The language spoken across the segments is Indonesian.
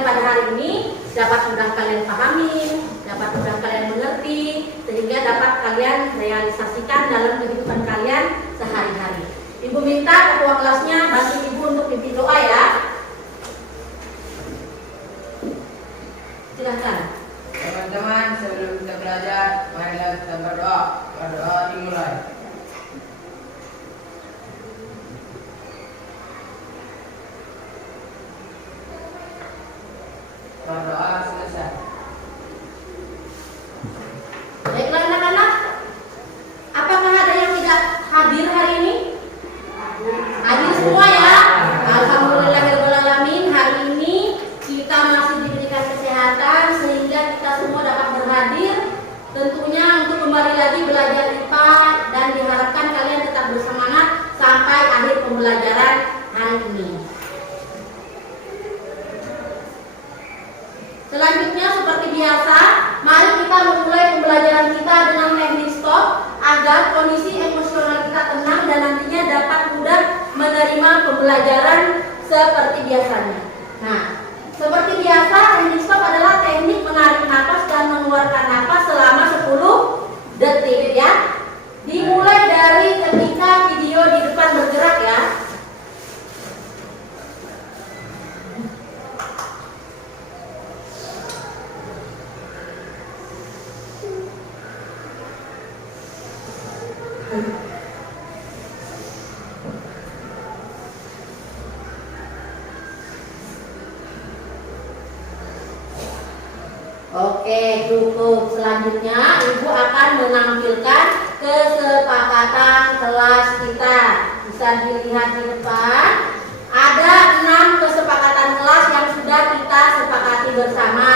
pembelajaran pada hari ini dapat mudah kalian pahami, dapat mudah kalian mengerti, sehingga dapat kalian realisasikan dalam kehidupan kalian sehari-hari. Ibu minta ketua kelasnya bantu ibu untuk pimpin doa ya. Silahkan. Teman-teman, sebelum kita belajar, marilah kita berdoa. Berdoa dimulai. Berdoa selesai. Baiklah anak-anak, apakah ada yang tidak hadir hari ini? Hadir semua ya. Alhamdulillahirobbilalamin. Hari ini kita masih diberikan kesehatan sehingga kita semua dapat berhadir. Tentunya untuk kembali lagi belajar IPA dan diharapkan kalian tetap bersemangat sampai akhir pembelajaran hari ini. Selanjutnya seperti biasa, mari kita memulai pembelajaran kita dengan teknik stop agar kondisi emosional kita tenang dan nantinya dapat mudah menerima pembelajaran seperti biasanya. Nah, seperti biasa teknik stop adalah teknik menarik napas dan mengeluarkan napas selama 10 detik ya. Dimulai dari ketika video di depan bergerak ya. Oke, cukup. Selanjutnya ibu akan menampilkan kesepakatan kelas kita. Bisa dilihat di depan. Ada 6 kesepakatan kelas yang sudah kita sepakati bersama.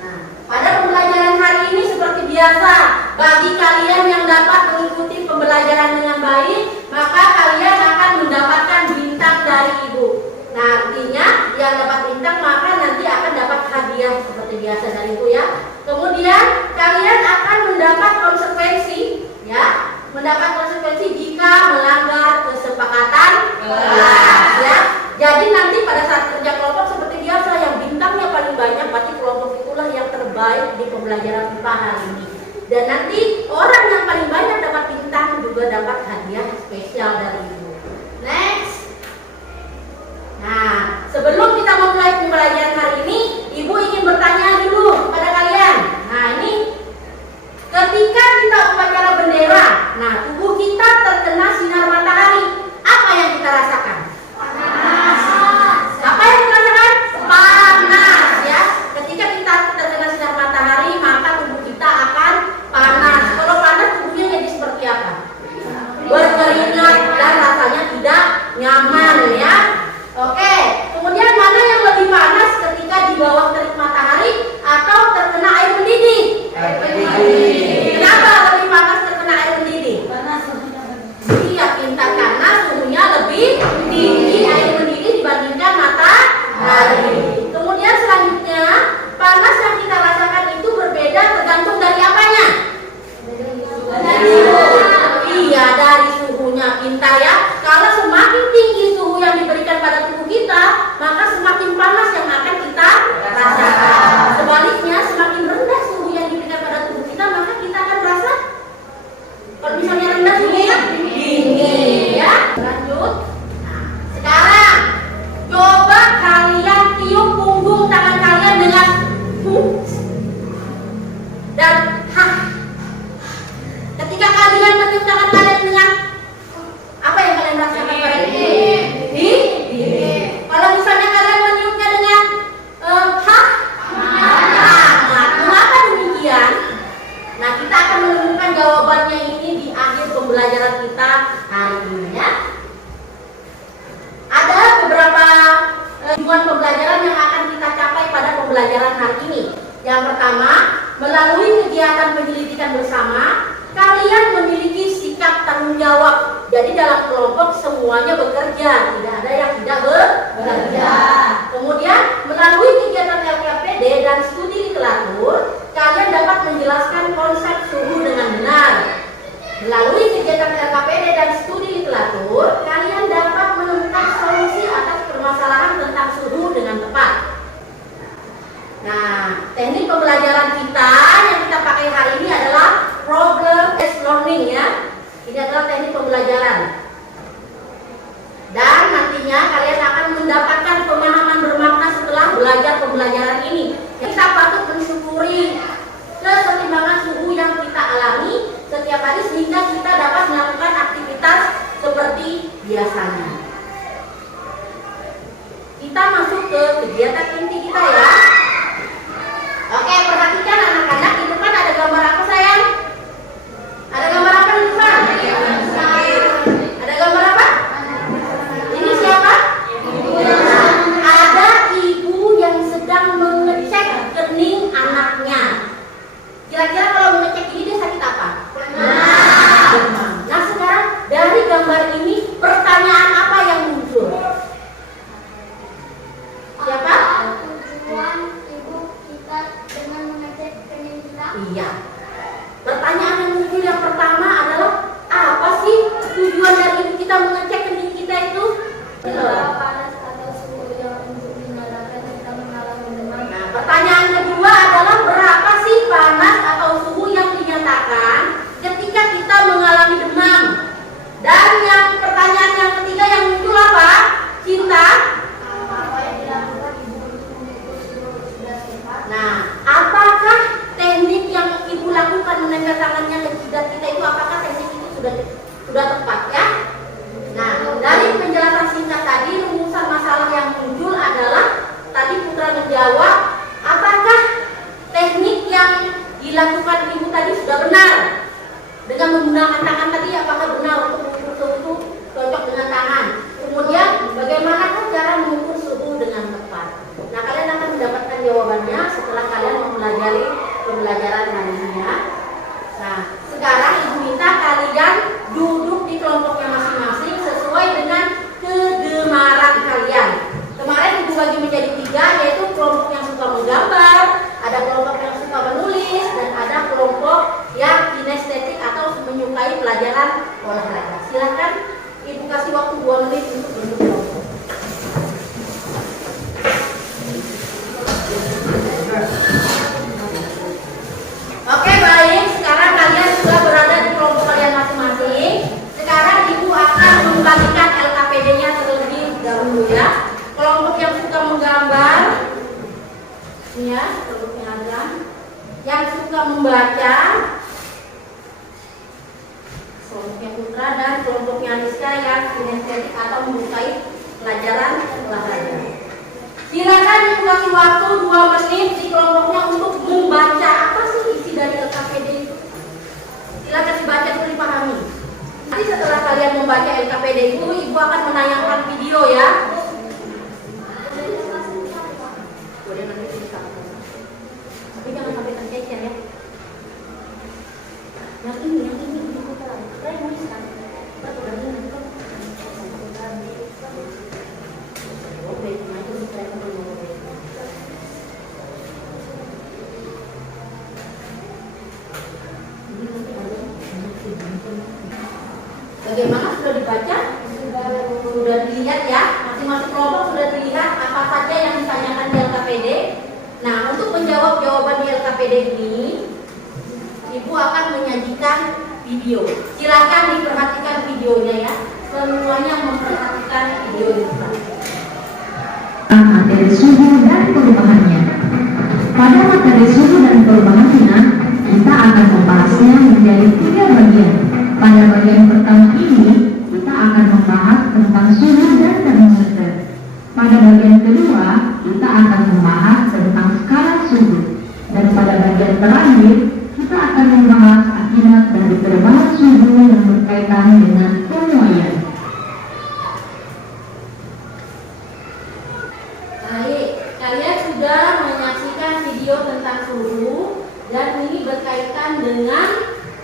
Nah, pada pembelajaran hari ini seperti biasa, bagi kalian yang dapat mengikuti pembelajaran dengan baik, maka kalian akan mendapatkan bintang dari ibu. Nah, artinya yang dapat bintang maka nanti akan dapat hadiah seperti biasa dari ibu ya. Kemudian kalian akan mendapat konsekuensi ya, mendapat konsekuensi jika melanggar kesepakatan kelas ya. Jadi nanti pada saat kerja kelompok seperti biasa yang bintangnya paling banyak berarti kelompok itulah yang terbaik di pembelajaran IPA hari ini. Dan nanti orang yang paling banyak dapat bintang juga dapat hadiah spesial dari ibu. Next. Nah, sebelum kita memulai pembelajaran hari ini, ibu ingin bertanya dulu kepada kalian. Nah, ini ketika kita upacara bendera, nah tubuh kita terkena sinar matahari, apa yang kita rasakan? Panas. Apa yang kita rasakan? Panas ya. Ketika kita terkena sinar matahari, maka tubuh kita akan panas. Kalau panas tubuhnya jadi seperti apa? Berkeringat dan rasanya tidak nyaman ya. Oke, kemudian mana yang lebih panas ketika di bawah terik matahari atau terkena air mendidih? Air mendidih. Kenapa lebih panas terkena air mendidih? Panas. Iya, pintar karena suhunya lebih tinggi air mendidih dibandingkan matahari. Kemudian selanjutnya, panas yang kita rasakan itu berbeda tergantung dari apanya? Dari suhu. Iya, dari suhunya. Pintar ya. Kalau semakin tinggi suhu yang diberikan pada tubuh kita, maka semakin panas yang akan kita rasakan. Sebaliknya, semakin rendah suhu yang diberikan pada tubuh kita, maka kita akan merasa kalau misalnya rendah suhunya dingin ya. Lanjut. Nah, sekarang coba kalian tiup punggung tangan kalian dengan dan ketika kalian meniup tangan kalian dengan apa yang kalian rasakan pada dingin. Kalau misalnya kalian meniupnya dengan kenapa demikian? Nah, kita akan menemukan jawabannya ini di akhir pembelajaran kita hari ini ya. Ada beberapa tujuan pembelajaran yang akan kita capai pada pembelajaran hari ini. Yang pertama, melalui kegiatan penyelidikan bersama, kalian memiliki sikap tanggung jawab. Jadi dalam kelompok semuanya bekerja, tidak ada yang tidak bekerja. Kemudian melalui kegiatan LKPD dan studi literatur, kalian dapat menjelaskan konsep suhu dengan benar. Melalui kegiatan LKPD dan studi literatur, kalian dapat menemukan solusi atas permasalahan tentang suhu dengan tepat. Nah, teknik pembelajaran kita yang kita pakai hari ini adalah problem based learning ya. Ini adalah teknik pembelajaran. Dan nantinya kalian akan mendapatkan pemahaman bermakna setelah belajar pembelajaran ini. Kita patut mensyukuri kesetimbangan suhu yang kita alami setiap hari sehingga kita dapat melakukan aktivitas seperti biasanya. Kita masuk ke kegiatan inti kita ya. Oke, perhatikan anak-anak, di depan ada gambar apa sayang? Ada gambar apa di depan? Ada gambar apa? Ini siapa? Ada ibu yang sedang mengecek kening anaknya. Kira-kira kalau mengecek ini dia sakit apa? Nah sekarang dari gambar ini pertanyaan apa yang muncul? Siapa? Tujuan ibu kita dengan mengecek kening kita. Iya. Pertanyaan yang muncul yang pertama adalah apa sih tujuan dari ibu kita mengecek kening kita itu? Berapa panas atau suhu yang untuk dinyatakan kita mengalami demam? Nah, pertanyaan kedua adalah berapa sih panas atau suhu yang dinyatakan ketika kita mengalami demam? Dan yang pertanyaan yang ketiga yang muncul apa? Cinta. Apa yang dilakukan ibu untuk mengukur suhu sudah sehat? Nah, apakah teknik yang ibu lakukan menempel tangannya ke jidat kita itu apakah teknik itu sudah tepat ya? Nah, dari penjelasan singkat tadi rumusan masalah yang muncul adalah tadi Putra menjawab apakah teknik yang dilakukan ibu tadi sudah benar dengan menggunakan tangan tadi apakah benar untuk mengukur suhu itu cocok dengan tangan? Kemudian bagaimana cara mengukur suhu dengan tepat? Nah, kalian akan mendapatkan jawabannya setelah kalian mempelajari pembelajaran hari ini ya. Nah, sekarang ibu minta kalian duduk di kelompoknya masing-masing sesuai dengan kegemaran kalian. Kemarin ibu bagi menjadi 3, yaitu kelompok yang suka menggambar, ada kelompok yang suka menulis, dan ada kelompok yang kinestetik atau menyukai pelajaran olahraga. Silakan ibu kasih waktu 2 menit untuk bentuk kelompok. Oke, baik. Sekarang kalian sudah berada di kelompok kalian masing-masing. Sekarang ibu akan membagikan LKPD-nya terlebih dahulu ya. Kelompok yang suka menggambar, ini ya, kelompoknya ada. Yang suka membaca, kelompoknya Putra, dan kelompoknya Rizka yang kinestetik atau menyukai pelajaran olahraga. Silakan ibu kasih waktu 2 menit di kelompoknya untuk membaca apa sih isi dari LKPD itu. Silakan dibaca untuk dipahami. Nanti setelah kalian membaca LKPD itu, ibu akan menayangkan video ya. Boleh nanti disampaikan. Tapi jangan sampai tercecer ya. Yang ini diputar. Saya nuliskan. Bagaimana, sudah dibaca? Sudah dilihat ya? Masing-masing kelompok sudah dilihat apa saja yang ditanyakan di LKPD. Nah, untuk menjawab jawaban di LKPD ini, ibu akan menyajikan video. Silakan diperhatikan videonya ya. Semuanya memperhatikan video ini. Materi suhu dan perubahannya. Pada materi suhu dan perubahannya, kita akan membahasnya menjadi 3 bagian. Pada bagian pertama ini, kita akan membahas tentang suhu dan termometer. Pada bagian kedua, kita akan membahas tentang skala suhu. Dan pada bagian terakhir, kita akan membahas akibat dari perubahan suhu yang berkaitan dengan pemuaian. Baik, kalian sudah menyaksikan video tentang suhu dan ini berkaitan dengan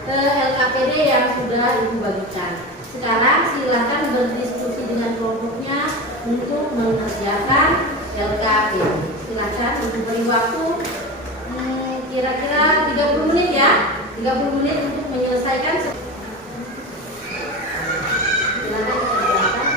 LKPD yang sudah ibu bagikan. Sekarang silakan berdiskusi dengan kelompoknya untuk mengerjakan LKPD. Silakan ibu beri waktu kira-kira 30 menit ya. 30 menit untuk menyelesaikan. Silakan kerjakan.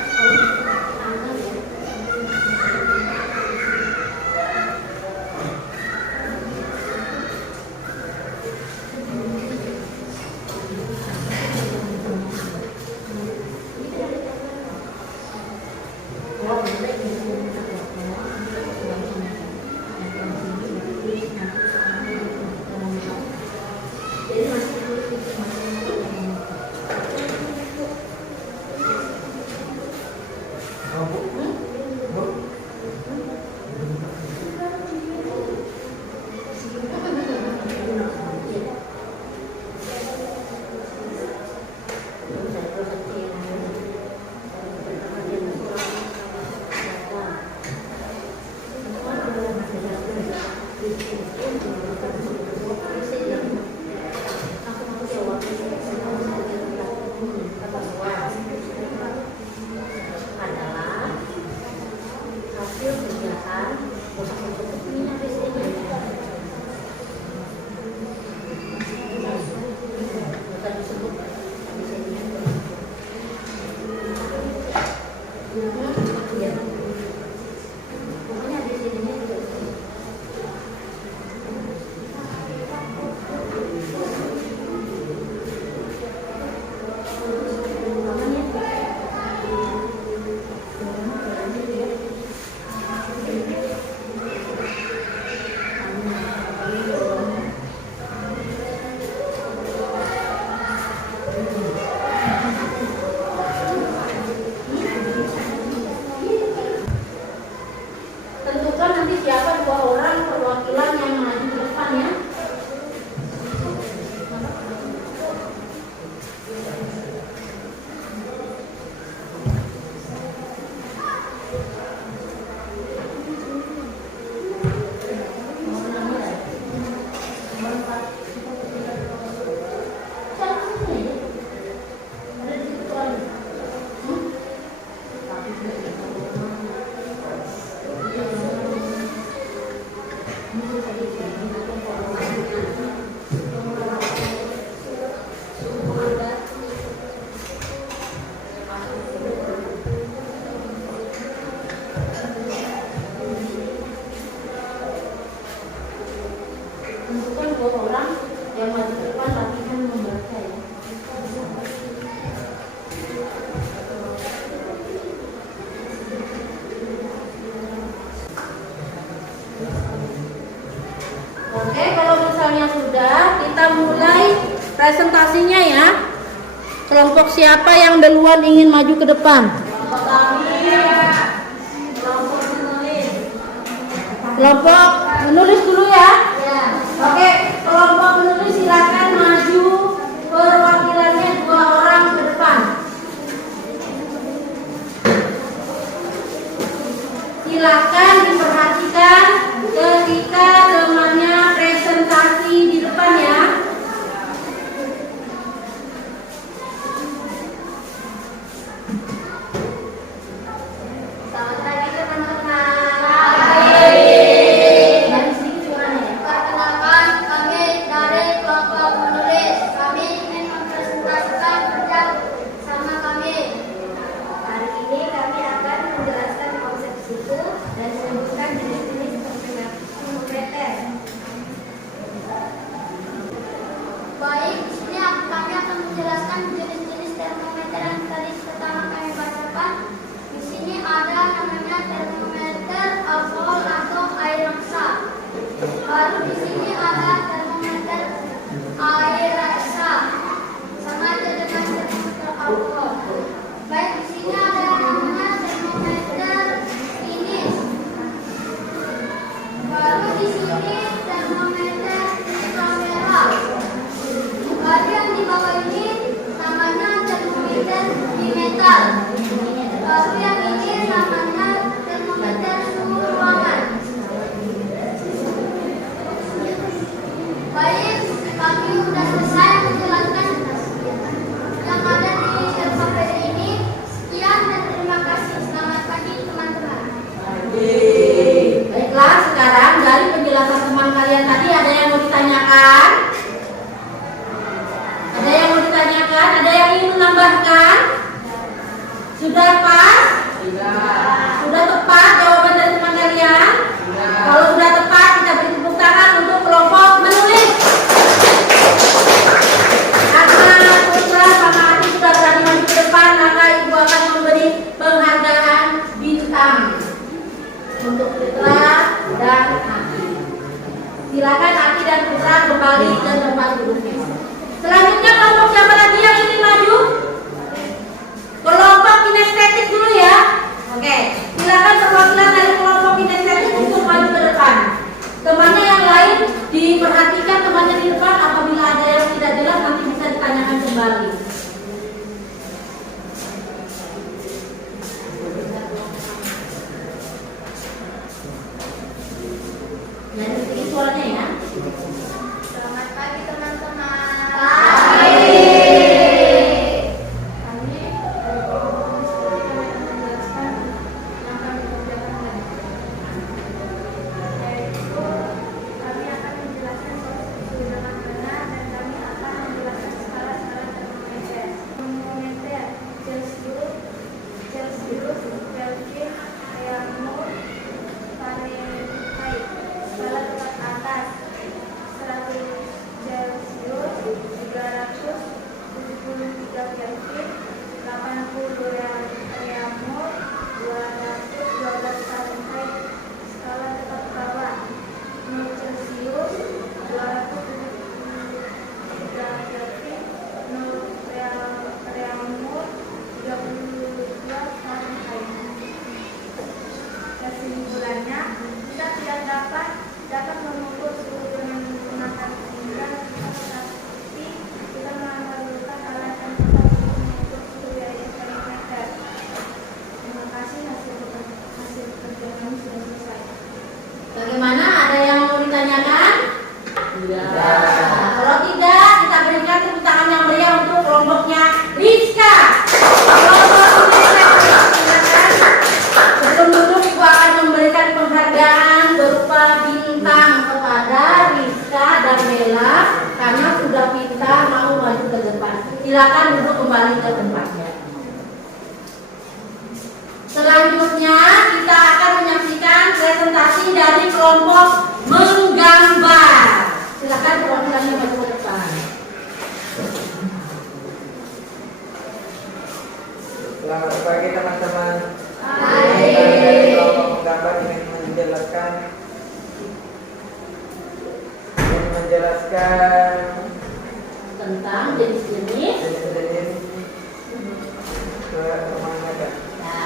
Tentukan 2 orang yang maju ke depan latihan membaca ya. Oke, kalau misalnya sudah, kita mulai presentasinya ya. Kelompok siapa yang duluan ingin maju ke depan? Kelompok kami. Kelompok menulis. Kelompok menulis dulu ya. Oke, kelompok menulis silakan maju, perwakilannya 2 orang ke depan. Silakan diperhatikan ketika temannya presentasi di depan ya. Selamat pagi teman-teman. Dari sedikit suaranya ya. Perkenalkan, kami dari kelompok menulis. Kami ingin mempresentasikan kerja sama kami. Hari ini kami akan menjelaskan konsep siku dan menyebutkan jenis-jenis termometer. Baik, di sini kami akan menjelaskan jenis-jenis termometer yang tadi pertama kami bacakan. Di sini ada namanya termometer alkohol atau air reksa. Baru di sini ada termometer air reksa, sama aja dengan termometer alkohol. Baik, di sini ada namanya termometer finish. Baru di sini termometer inframerah. Baru yang di bawah ini namanya termometer dimetal. Baru yang ini namanya termometer suhu ruangan. Baik, kami sudah selesai menjelaskan yang ada di LKPD ini. Sekian dan terima kasih. Selamat pagi teman-teman. Baiklah, sekarang dari penjelasan teman kalian tadi ada yang mau ditanyakan? Ada yang mau ditanyakan? Ada yang ingin menambahkan? Sudah pas? Sudah tepat jawaban dari teman kalian? Kalau sudah tepat, kita beri tepuk tangan untuk kelompok menulis. Karena Putra sama Ati sudah berani maju ke depan, maka Ibu akan memberi penghargaan bintang untuk Putra dan Ati. Silakan Ati dan Putra kembali ke tempat duduknya. Selanjutnya kelompok siapa lagi yang ingin maju? Kelompok kinestetik dulu ya. Oke, silakan perwakilan dari kelompok kinestetik untuk maju ke depan. Temannya yang lain diperhatikan, temannya di depan, apabila ada yang tidak jelas nanti bisa ditanyakan kembali. Jadi sedikit suaranya ya. Selamat pagi teman-teman. Kesimpulannya, kita tidak dapat mengukur suhu dengan menggunakan indera, tapi kita memerlukan alat yang tepat untuk mengukur suhu yaitu termometer. Terima kasih, hasil kerja kami sudah selesai. Bagaimana? Ada yang mau ditanyakan? Nah, kalau tidak, kita berikan tepuk tangan yang meriah untuk kelompoknya Rizka. Sebelum duduk, Ibu akan memberikan penghargaan berupa bintang kepada Rizka dan Bella karena sudah pintar mau maju ke depan. Silakan duduk kembali ke tempatnya. Selanjutnya kita akan menyaksikan presentasi dari kelompok menggambar. menjelaskan tentang jenis-jenis. Termometer. Ya.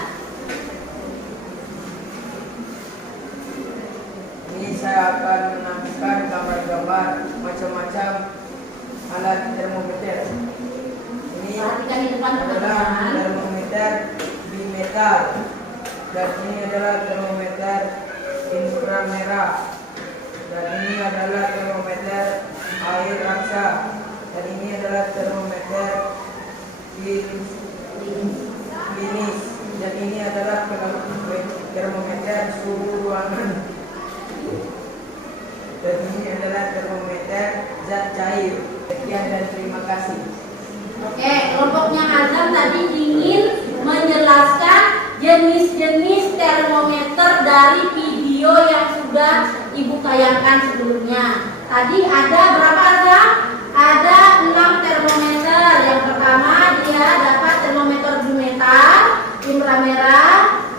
Ini saya akan menampilkan gambar-gambar macam-macam alat termometer. Ini Perhatikan di depan adalah teman-teman. termometer bimetal, dan ini adalah termometer inframerah, dan ini adalah termometer air raksa, dan ini adalah termometer klinis, dan ini adalah termometer suhu ruangan, dan ini adalah termometer zat cair. Sekian dan terima kasih. Oke, kelompoknya Azam tadi ingin menjelaskan jenis-jenis termometer dari video yang sudah Ibu tayangkan sebelumnya. Tadi ada berapa Azam? Ada 6 termometer. Yang pertama dia dapat termometer bimetal, inframerah,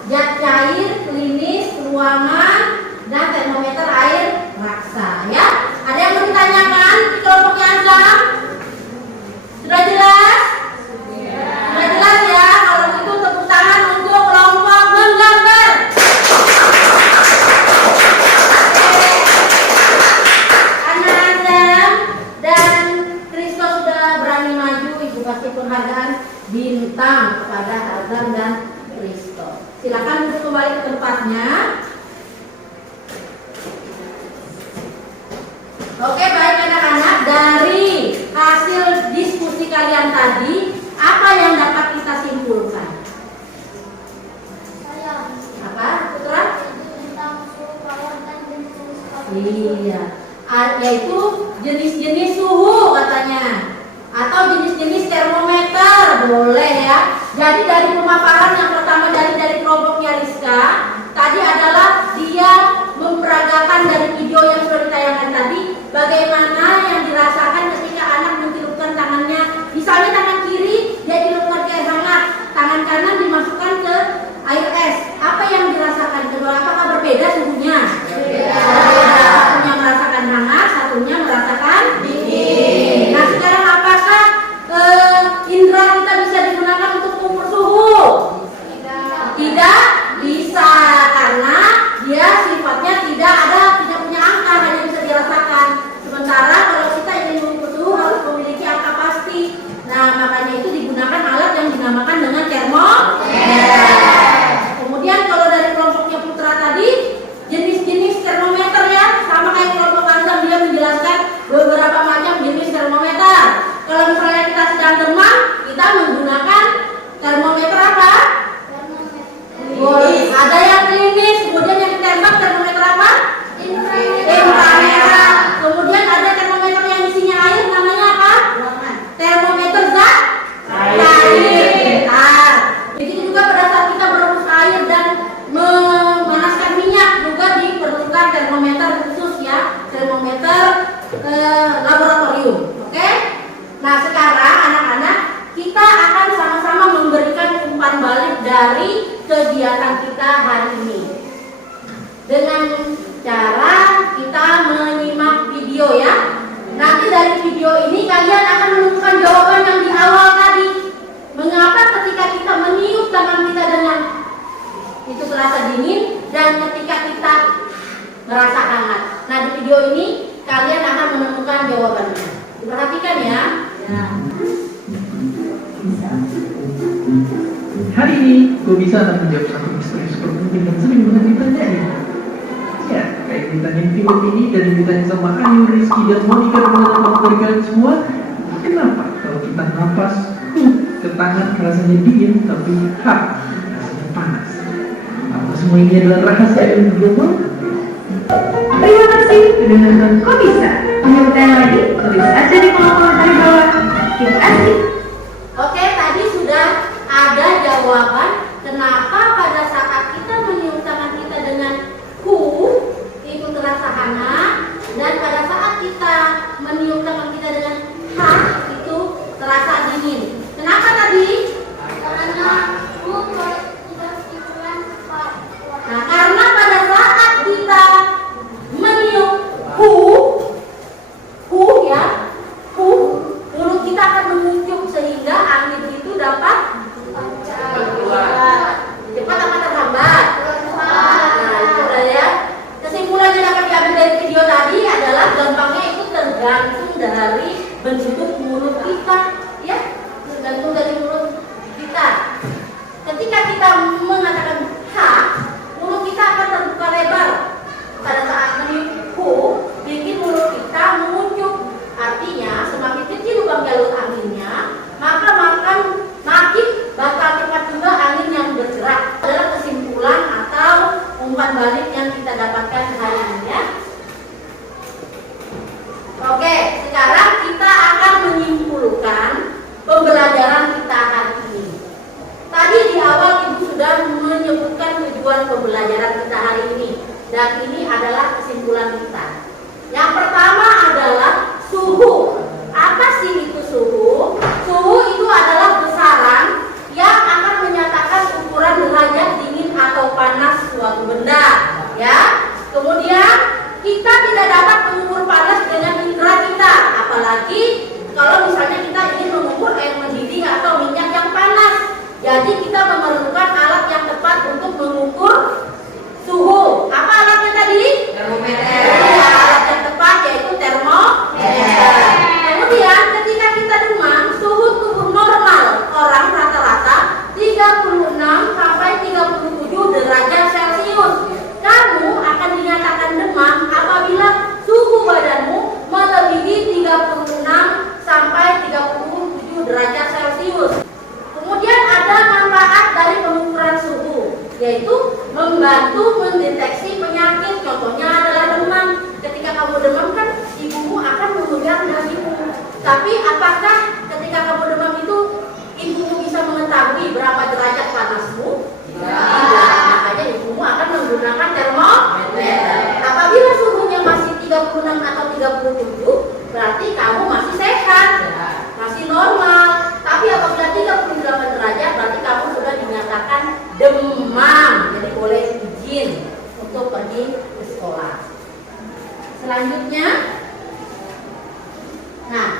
zat cair, klinis, ruangan, dan termometer air raksa. Ya, ada yang mau ditanyakan di kelompoknya Azam? Sudah jelas? Sudah jelas ya? Kalau gitu tepuk tangan untuk kelompok menggambar. Anak Azam dan Kristo sudah berani maju. Ibu kasih penghargaan bintang kepada Azam dan Kristo. Silakan duduk kembali ke tempatnya. Oke, baik anak-anak, dari hasil diskusi kalian tadi, apa yang dapat kita simpulkan? Saya Apa, Putra? tentang suhu power dan jenis-jenis Iya, yaitu jenis-jenis suhu katanya, atau jenis-jenis termometer, boleh ya. Jadi dari pemaparan yang pertama dari kelompoknya Rizka, tadi adalah dia memperagakan dari video yang sudah ditayangkan tadi, bagaimana yang dirasakan ketika anak mencelupkan tangannya, misalnya tangan kiri dia celupkan ke air hangat, tangan kanan dimasukkan ke air es. Apa yang dirasakan kedua? Apakah berbeda suhunya? Berbeda. Satunya merasakan hangat, satunya merasakan dingin. Nah, sekarang apakah indera kita bisa digunakan untuk mengukur suhu? Tidak bisa, karena dia sifatnya tidak punya angka, hanya bisa dirasakan. Sementara kalau kita ingin mengukur suhu harus memiliki angka pasti. Nah, makanya itu digunakan alat yang dinamakan dengan termometer. Kemudian kalau dari kelompoknya Putra tadi, jenis-jenis termometer ya, sama kayak kelompok Azam, dia menjelaskan beberapa macam jenis termometer. Kalau misalnya kita sedang demam, kita menggunakan termometer apa? Boleh. Ada yang klinis, kemudian yang ditembak termometer apa? Inframerah. Kemudian ada termometer yang isinya air, namanya apa? Termometer zat cair. Begitu juga pada saat kita merebus air dan memanaskan minyak, juga diperlukan termometer khusus ya, termometer laboratorium. Oke? Nah, sekarang anak-anak, kita akan sama-sama memberikan umpan balik dari kegiatan kita hari ini dengan cara kita menyimak video ya. Nanti dari video ini kalian akan menemukan jawaban yang di awal tadi. Mengapa ketika kita meniup tangan kita dengan itu terasa dingin dan ketika kita merasa hangat. Nah, di video ini kalian akan menemukan jawabannya. Diperhatikan ya. Hari ini, gue bisa akan menjawab satu misteri super penting yang sering banget ditanyain. Ya, kayak ditanyain film ini dan ditanya sama Ayu, Rizky, dan Monica dan teman-teman dari kalian semua. Kenapa kalau kita napas, ke tangan rasanya dingin, tapi rasanya panas? Apa semua ini adalah rahasia yang global? Terima kasih sudah nonton Kok Bisa. Mau bertanya lagi? Tulis aja di kolom komentar di bawah. Terima kasih. Oke, tadi sudah ada jawaban kenapa pada saat kita meniup tangan kita dengan itu terasa hangat, dan pada saat kita meniup tangan kita dengan itu terasa dingin. Kenapa tadi? Karena tidak stimulan Nah, karena pada saat kita meniup tergantung dari bentuk mulut kita, ya, tergantung dari mulut kita. Ketika kita mengatakan ha, mulut kita akan terbuka lebar. Pada saat menipu, bikin mulut kita menguncup. Artinya semakin kecil lubang jalur anginnya, maka makin bakal cepat juga angin yang bergerak. Adalah kesimpulan atau umpan balik yang kita dapatkan hari ini, ya. Oke, sekarang kita akan menyimpulkan pembelajaran kita hari ini. Tadi di awal Ibu sudah menyebutkan tujuan pembelajaran kita hari ini, dan ini adalah kesimpulan kita. Yang pertama adalah suhu. Apa sih itu suhu? Suhu itu adalah besaran yang akan menyatakan ukuran derajat dingin atau panas suatu benda, ya. Kemudian kita tidak dapat mengukur panas dengan indera kita, apalagi kalau misalnya kita ingin mengukur air mendidih atau minyak yang panas. Jadi kita memerlukan alat yang tepat untuk mengukur suhu. Apa alatnya tadi? Termometer. Ya, alat yang tepat yaitu termometer. Kemudian ketika kita demam, suhu tubuh normal orang rata-rata 36 sampai 37 derajat Celcius. Kamu akan dinyatakan demam apabila suhu badanmu melebihi 36 sampai 37 derajat Celcius. Kemudian ada manfaat dari pengukuran suhu, yaitu membantu mendeteksi penyakit. Contohnya adalah demam. Ketika kamu demam kan ibumu akan memegang dahimu. Tapi apakah ketika kamu demam itu ibumu bisa mengetahui berapa derajat panasmu? Tidak. Makanya ibumu akan menggunakan termometer. Apabila suhunya masih 36 atau 37, berarti kamu masih sehat, masih normal. Tapi apabila 38 derajat, berarti kamu sudah dinyatakan demam. Jadi boleh izin untuk pergi ke sekolah. Selanjutnya, nah,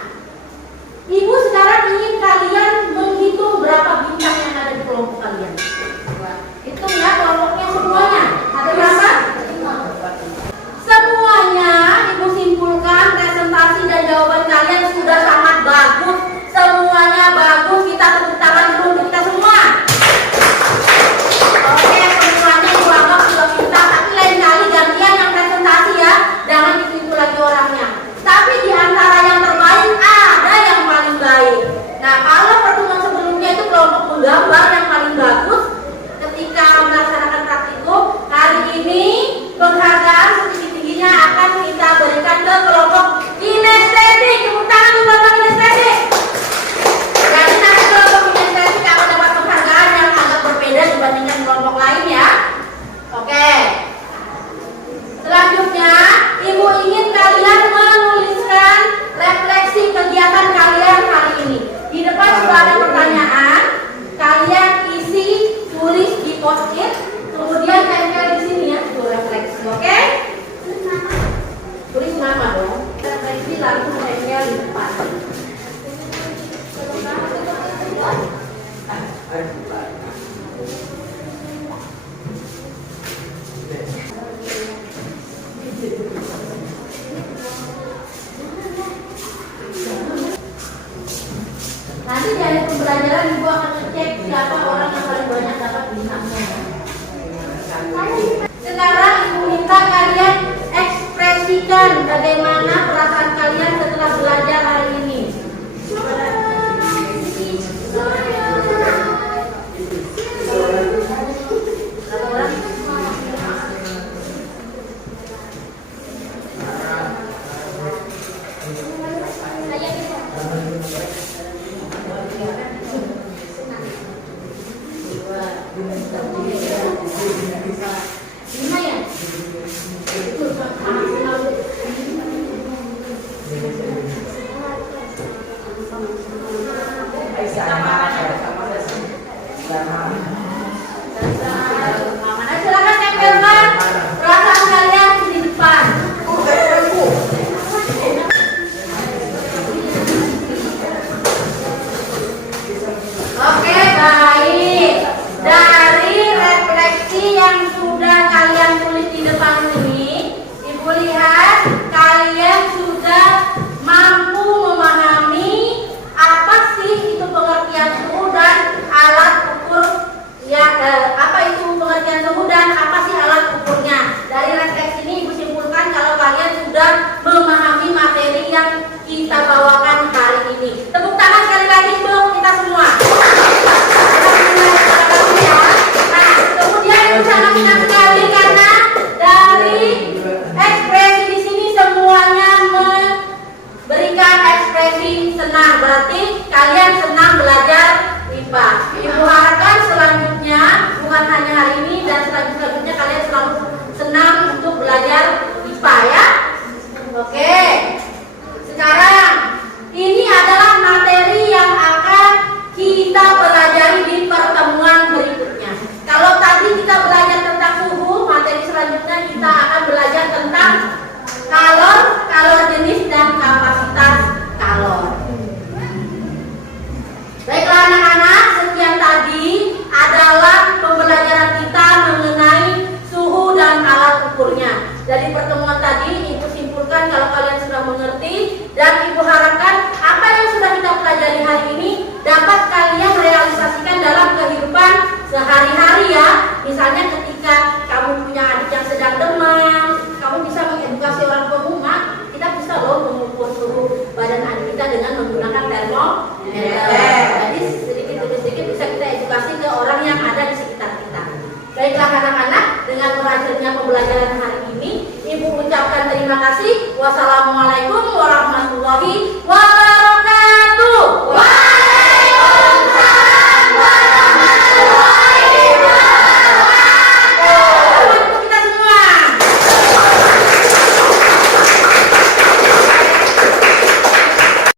Ibu sekarang ingin kalian menghitung berapa bintang yang ada di kelompok kalian. Hitung ya kelompoknya semuanya. Ada berapa? Semuanya Ibu simpulkan presentasi dan jawaban kalian sudah sangat bagus. Semuanya bagus. Kita tepuk tangan dulu untuk kita semua. Oke, semuanya Ibu anggap sudah pintar. Tapi lain kali gantian yang presentasi ya. Jangan itu lagi orangnya. Tapi di antara yang terbaik ada yang paling baik. Nah, kalau pertemuan sebelumnya itu kelompok menggambar yang paling bagus ketika melaksanakan praktikum, hari ini penghargaan setinggi-tingginya akan kita berikan ke kelompok kinestetik. Tepuk tangan untuk kelompok kinestetik. Jadi nanti kelompok kinestetik akan dapat penghargaan yang agak berbeda dibandingkan kelompok lain, ya. Oke. Selanjutnya, Ibu ingin kalian menuliskan refleksi kegiatan kalian hari ini. Di depan sudah ada pertanyaan, kalian isi, tulis di post-it, kemudian tempel di sini ya, itu refleksi, oke? Tulis nama dong. Refleksi lalu tempel di depan. Nanti dari pembelajaran Ibu akan ngecek siapa orang yang paling banyak dapat bintangnya. Sekarang Ibu minta kalian ekspresikan bagaimana perasaan kalian setelah belajar hari ini. Lima ya? Jadi sedikit demi sedikit bisa kita edukasi ke orang yang ada di sekitar kita. Baiklah anak-anak, dengan berhasilnya pembelajaran hari ini, Ibu ucapkan terima kasih. Wassalamualaikum